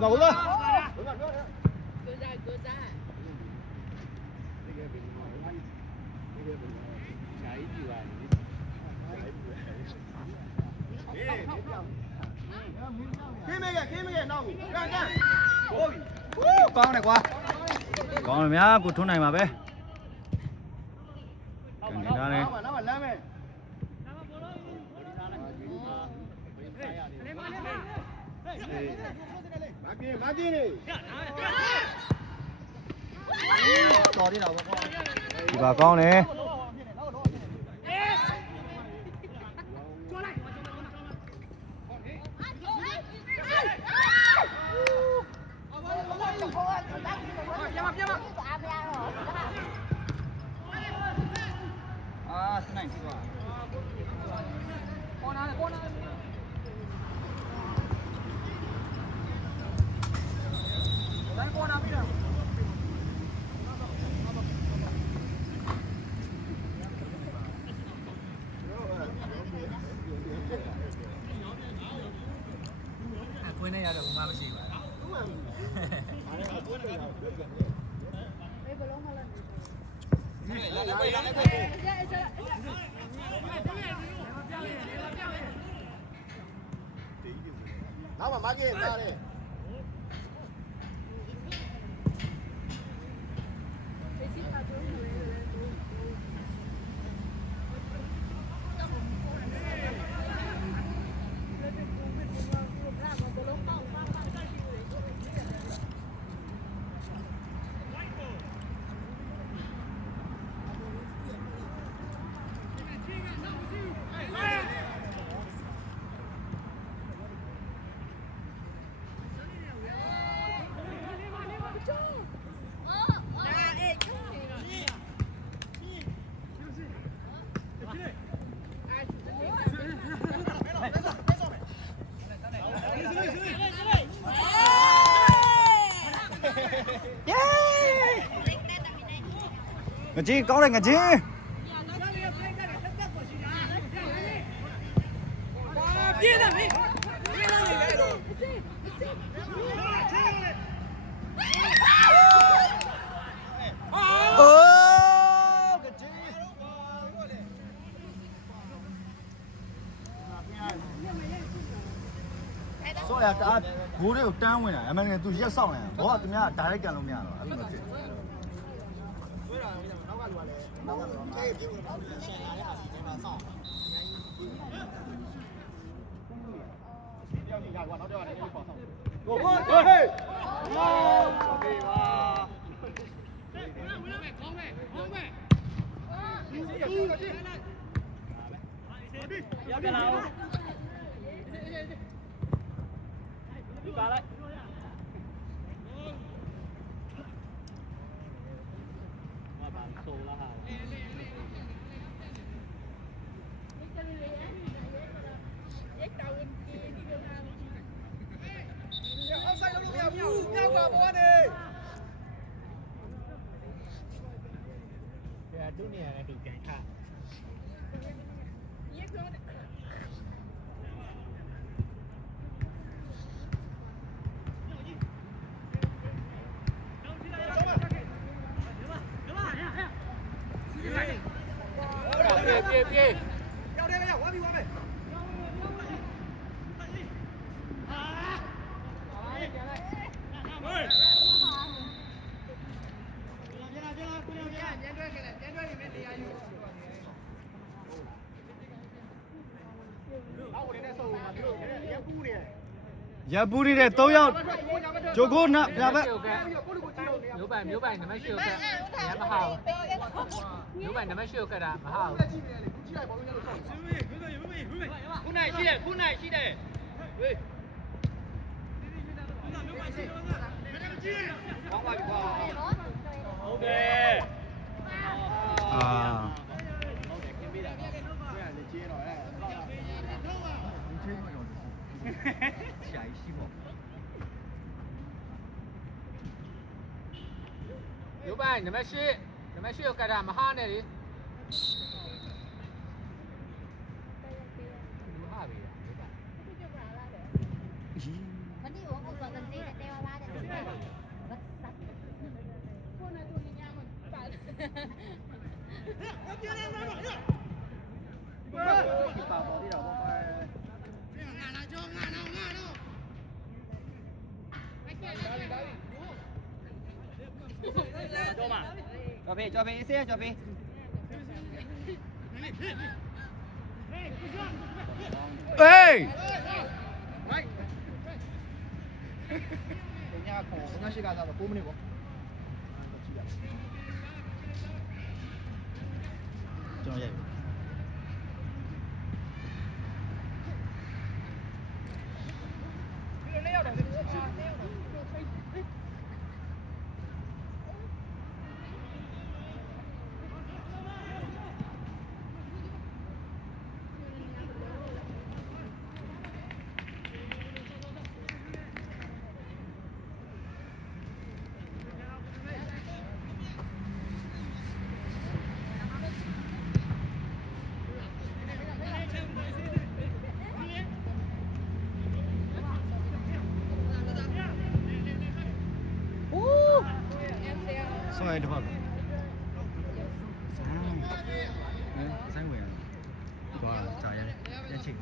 走了。con này qua con này nhá cụt thôn này mà bé ra đây bà con này à thế này chứ quoi con này đấy con nào bây giờ quên này được không gì Nào mà magi ra đi. ngân chi có đây ngân chiဆိုရတာဘိုးတွေကိုတန်းဝင်တာအမှန်တကယ်သူရက်ဆောင်နေတာဘောကသူများ direct ကန်လို့မရတော့အဲ့လိုမျိုးဖြစ်ရပူရီတဲ့3ယောက်ဂျိုကိုနာဗျာပဲမျိုးပိုင်နံပါတ်8ကိုကရမဟာဘူးမျိုးပိုင်နံပါတ်8ကိုကတာမဟာဘူးခုနိုင်ရှိတယ်ဝေးဟုတ်ပါပြီကွာဟုတ်တယ်အာရှာရှိပေါ့မျိုးပိုင်နံပါတ်8ကိုကတာမဟာနဲ့လေမဟာပြီวันนี้我们说的这个对吧？ ပေးကြော်ပေးအေးစေးကြော်ပေး ဟေး ညကိုငါရှိကစားတော့9မိနစ်ပေါ့ ကျွန်တော်ရိုက် ဆွဲတစ်ပတ်ဆိုင်ဝင်သွားကြာရဲရက်ချိဟ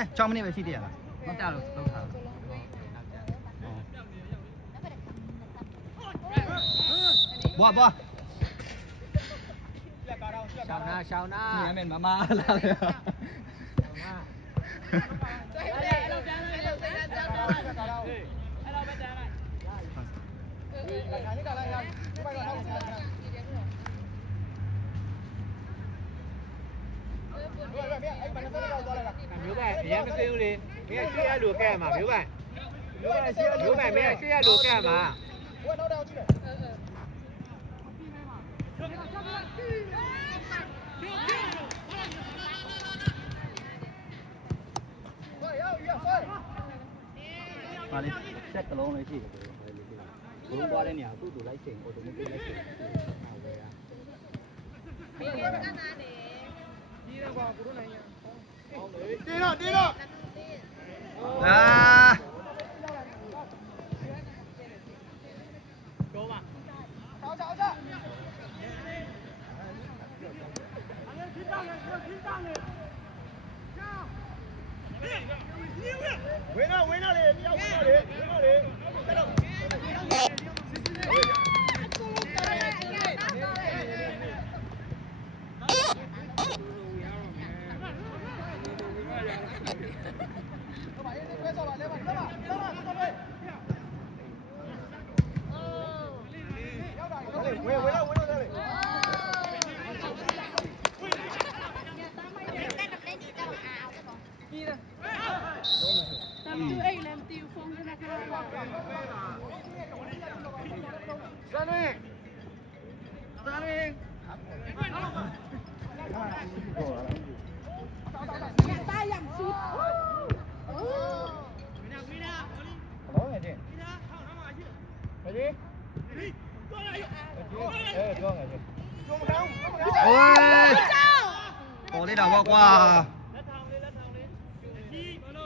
ဲ့6မိနစ်ပဲရှိသေးရလားမကြလို့လုံးထားဘွားဘွား ရှောင်းနာ ညမယ်မမလာလေ မျိုးပိုင်အရင်မသိဘူးလေမင်းရှေ့ရလူကဲမှာမျိုးပိုင်မင်းရှေ့ရလူကဲမှာ ပါလေဆက်ကလုံးလေးရှိတယ်ဘုံသွားတဲ့နေရာသူ့တူလိုက်ချိန်အော်တိုမက်တစ်လိုက်ချိန်ဝယ်ရတင်းတော့အာဝင်တော့လေတယောက်ဝင်တော့လေတက်တော့ပေါ်လေးတော့ကွာ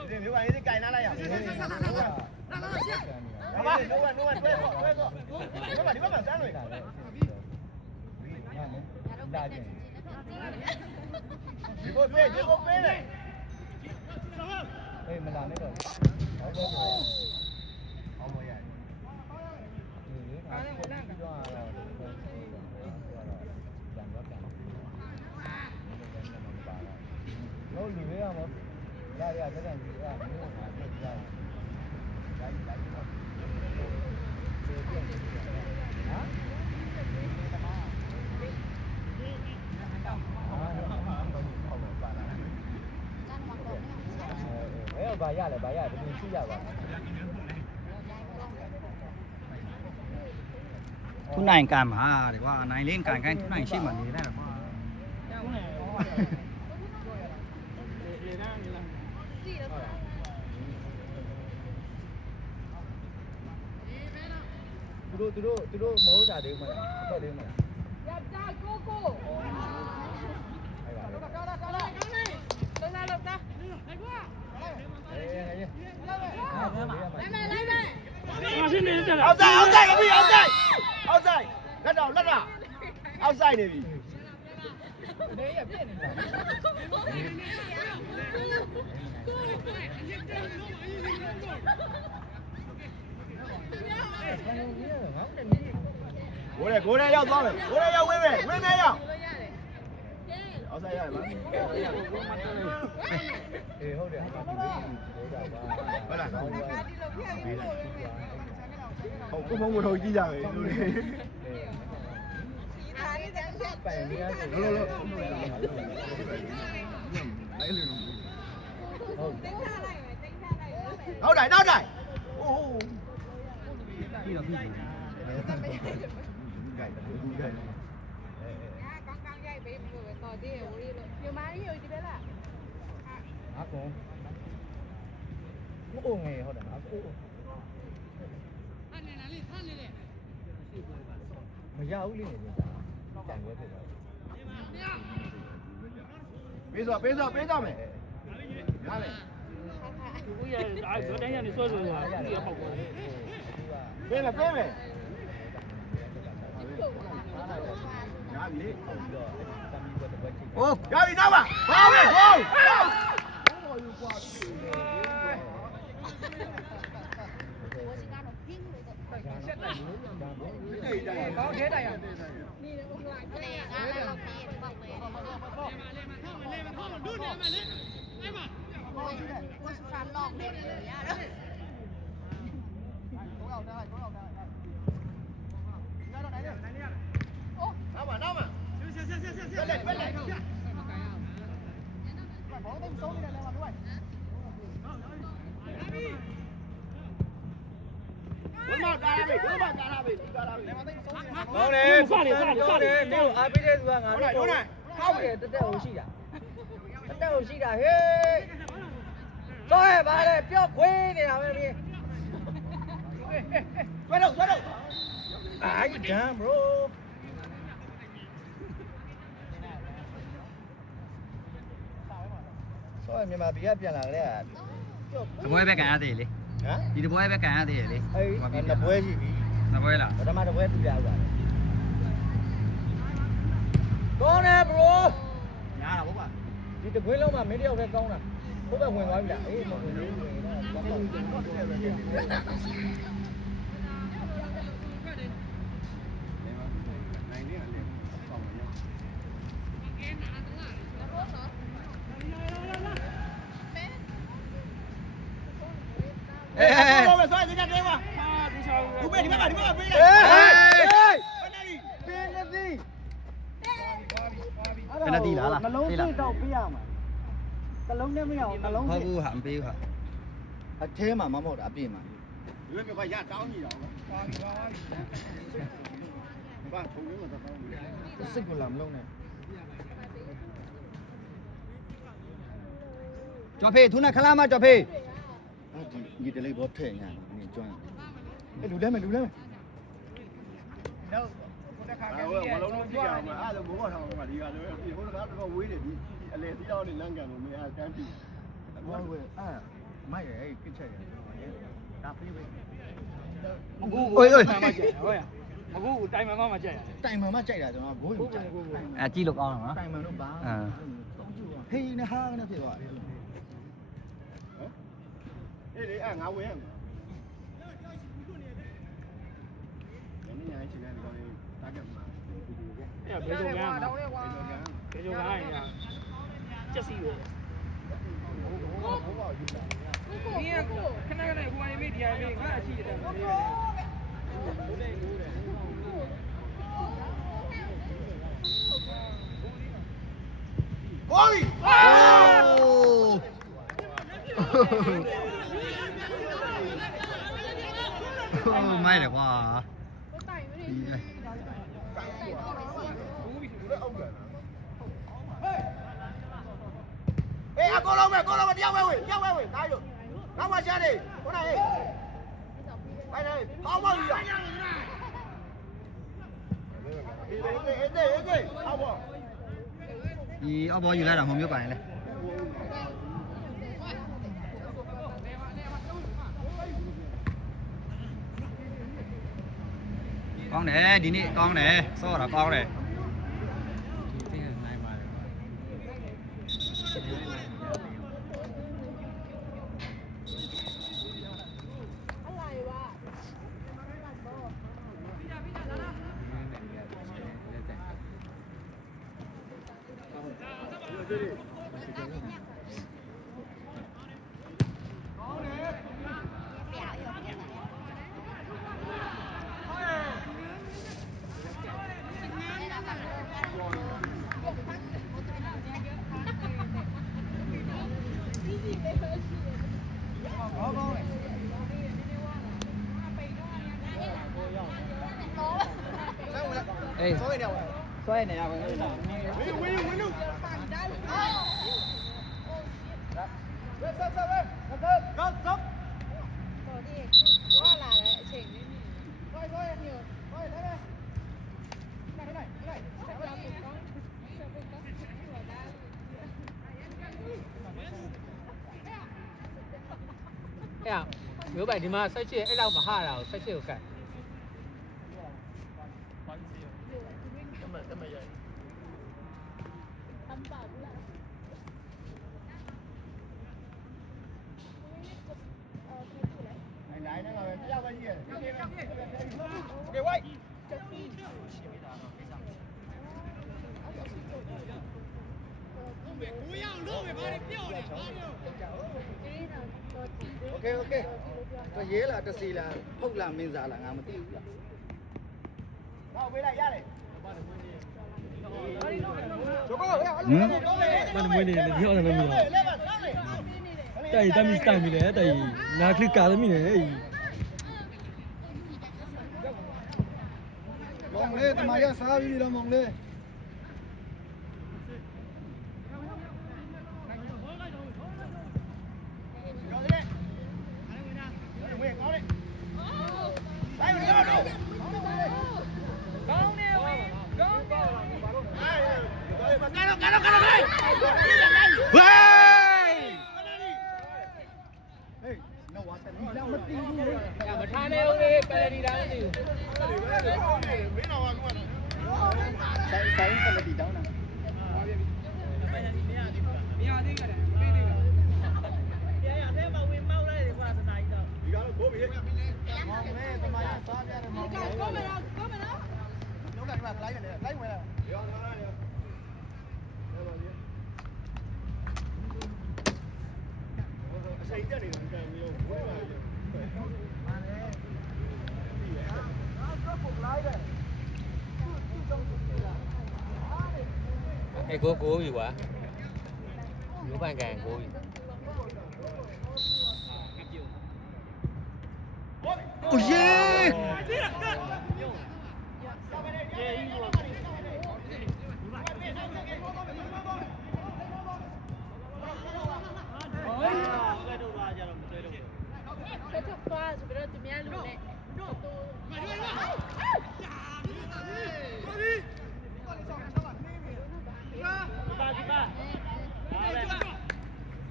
ဒီမျိုးပါရေးကြိုင်နာလိုက်ရအောင်ဒီမှာနိုးဝဲတွဲတော့ဒီမှာစမ်းလို့ရတယ်လာကြည့်ဒီကိုပေးလေအေးမလာနဲ့တော့အော်မရဒီအားကိုပြီးတော့တော့လူရမှာရရတက်တယ်လူရမျိုးမှာတက်ကြတယ်တိုင်းတိုင်းတော့ဒီပြန်နေတယ်ဟာဘာရလဲဘာရဒီလိုရှိရပါ ทุนနိုင်ကန်မှာတဲ့ကွာနိုင်လေးကန်ခိုင်းทุนနိုင်ရှိမှနေတယ်ကွာသူတို့မဟုတ်တာသေးဘူးမလားအဖက်သေးမလားရကြကိုကိုအဲ့ပါတော့ကားလောက်တာလောက်outside ကပြီ outside လက်တော့ outside နေပြီနေရပြည့်နေတယ် ကိုရဲရောက်သွားမယ်ကိုရဲရောက်ဝင်းမယ်ဝင်းမယ်ရောက်အောက်ဆိုင်ရတယ်ဗျအေးဟုတ်တယ်ဟုတ်လားဟုတ်ကိုမုံကိုတော့ကြည့်ကြမယ်လူတွေပိုင်နေရတယ်လောလောအဲ့လိုဟုတ်တယ်နောက်တိုင်းအိုးပြီးတော့ပြီးကြိုက်တယ်ဘူးကြိုက်တယ်刚刚ရိုက်ပေးမလို့ပဲတော်သေးရဲ့ဝေးလို့ညမာကြီးဒီပဲလားအကောင်မအောင်ငယ်ဟုတ်တယ်အကိုအနေနဲ့လေးထားနေလေမရဘူးလေကြံရဲဖြစ်သွားပေးစောမယ်ရမယ်不也啊，昨天让你说说，也好过。ပေးမယ်ရပြီโอ้ရပြီနောက်ပါဟောမယ်ဟောကောင်းထဲတိုင်ရนี่เลยဦးလာလေငါလည်းလောက်ပြီးပေါက်မယ်我是翻浪的呀နောက်ပါဆက်လက်ဘောသိမ်းဆုံးနေတယ်လည်းမတွေ့ဘုမကာလာပြီလည်းမသိမ်းဆုံးနေတယ်ဟုတ်တယ်မြို့အားပေးတဲ့သူကငါတို့ဟောက်တယ်တက်ဟိုရှိတာတက်ဟိုရှိတာဟေးတော့ရပါလေပြော့ခွေးနေတာပဲမင်းဆွဲတော့အာကြီးဒမ် broဆိုရင်မြန်မာပြည်ကပြန်လာကြတဲ့တပွဲပဲကန်ရသေးလေ ဟမ် ဒီတပွဲပဲကန်ရသေးလေ အေးနှစ်ပွဲရှိပြီ နှစ်ပွဲလား ပထမတစ်ပွဲပြရပါတယ်ကောင်းတယ် bro ညားတာဗောကွာ ဒီတစ်ပွဲလုံးမှာမင်းတယောက်တည်းကောင်းတာဘုရားဝင်သွားပြီလားအေးမဝင်ဘူးဝင်တော့နိုင်နေရတယ်ပေါင်းရတော့ပဲဆိုရင်ဒီကတည်းကဘူးပဲဒီဘက်ကပေးလိုက်ဟေးဘယ်နဲ့ဒီပနတီလားလား နှလုံးစိတ်တော့ပေးရမှာနှလုံးနဲ့မရအောင်နှလုံး ဟုတ် စိတ် ဘူးဟာမပေးဘူးဟာ အထဲမှာမမဟုတ်တာအပြင်မှာ ဒီဘက်ကရတောင်းနေတော့ပါပြီဘာထုံနေမှာတောင်းနေ စိတ်ကိုလာမလုံးနဲ့ ကျော်ဖေးသူနဲ့ခလာမကျော်ဖေး ဒီတလေးဘောထည့်ညာနေကျွမ်းအဲ့လူလဲမယ်တော့မလုံးလုံးကြည့်ရအောင်အဲ့လိုဘောထောင်မှာဒီကလည်းဒီဟိုကတော့ဝေးတယ်ဒီအလေတီတော့နေလမ်းကန်လို့မင်းအကန်းပြီ ဘောဝဲအဲ့မိုက်ရအဲ့ပြစ်ချက်ရဒါဖေးပဲ မကူ အိုး ဟုတ်ရမကူတိုင်မှမကြက်ရ တိုင်မှန်မှကြိုက်တာကျွန်တော်ဂိုးယူကြိုက် အဲကြည့်လို့ကောင်းတော့နော် တိုင်မှန်တော့ပါဟေးနေဟာနဲ့ဖြစ်သွားတယ် အေးလေငါဝင်ရမှာဒီနေ့ညချင်တယ်တော့တားကြမှာ အဲ့ဘယ်လိုကမ်းဘယ်လိုကမ်းရချက်စီရောဒီကခဏခဏဟိုအိမ်မေးဒီအိမ်မေးငါအရှိတယ်ဘောလီ မိုက်တယ်ကွာ အေးအကောလုံးပဲတယောက်ပဲဝင်ဒါရနောက်မှရှာတယ်ခုနကဟေးဟိုင်းကောင်းပါပြီအေးအောက်ပါ ဒီအောက်ဘောယူလိုက်တာမမျိုးပိုင်လေကောင်းတယ်ဒီနေ့ကောင်းတယ်စောတာကောင်းတယ် အေးဆွဲနေရပါဘူးဝင်းဝင်းတို့အဲ့မျိုးပိုင်ဒီမှာဆက်ချစ်အဲ့လောက်မဟာတာကိုဆက်ချစ်ကိုကတ်နိုင်နေပါပဲပြပါကြီးရဲ့โอเคဝိုက်โอเคโอเคတရေးလားတစီလားဖုတ်လားမင်းစားလားငါမသိဘူးလားဟောဝေးလိုက်ရတယ်ချိုကိုမနမွေးနေတယ်ဒီအောင်လည်းမရတိုင်တမီစတိုင်မီလေတိုင်နာကလစ်ကာသမီးနေမောင်လေးတမရစားပြီးတော့မောင်လေးမထားနေဦးလေးပယ်ရီတာမသိဘူး ဆိုင်ပလက်တီတောင်းတာ အဲ့ကိုပြီကွာမျိုးပိုင်ကန်ကိုပြီโอ้เย่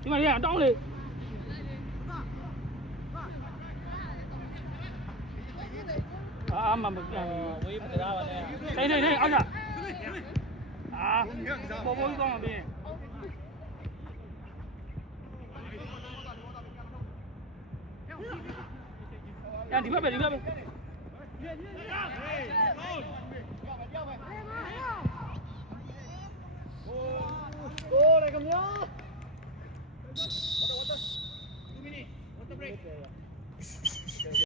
ဒီမှာရတောင်းလေအာမမပြန်ဝေးမတရားပါနဲ့နေအောက်ကအာပေါ်ပေါ်ကောင်းပါbienဒီဘက်ပဲ